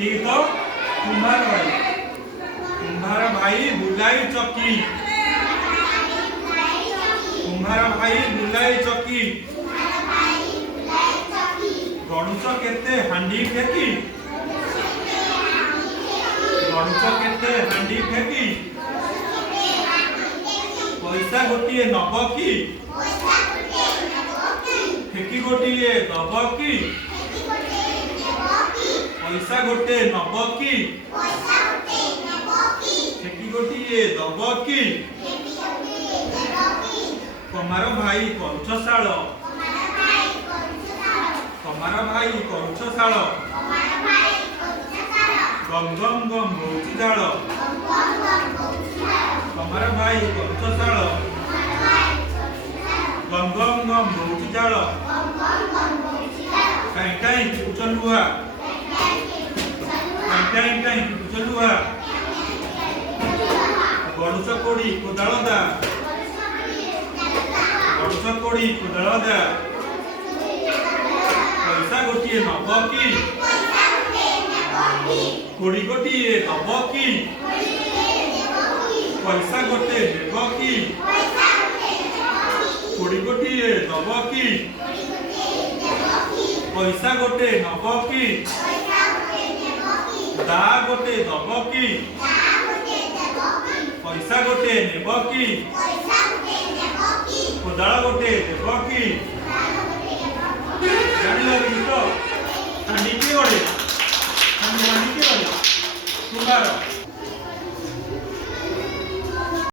ठीक तो तुम्हारा भाई बुलाई चौकी। तुम्हारा भाई बुलाई चौकी। गणुच केते हांडी फेकी। गणुच केते हांडी फेकी। पैसा गोटिए नब की। फेकी गोटिए दब की। पैसा गोटे नब की। फेकी गोटिए दब की। तमार भाई करुछशाल। तमार भाई करुछशाल। गम गम गम होउची झाल। तमार भाई करुछशाल। गम गम गम होउची झाल। काई काई कुचलुआ। काई काई कुचलुआ। गणुच कोड़ी कोदाल दा। गणुच कोड़ी कोदाल दा। पैसा गोटिए नब की। कोड़ी गोटिए दब की। पैसा गोटे नेब की। कोड़ी गोटिए दब की। पैसा गोटे नब की। दा गोटे दब की। पैसा गोटे नेब की। कोदाल गोटे देब की। जानिल गीत हांडी किए गले। हांडी किए गले तुम्हारा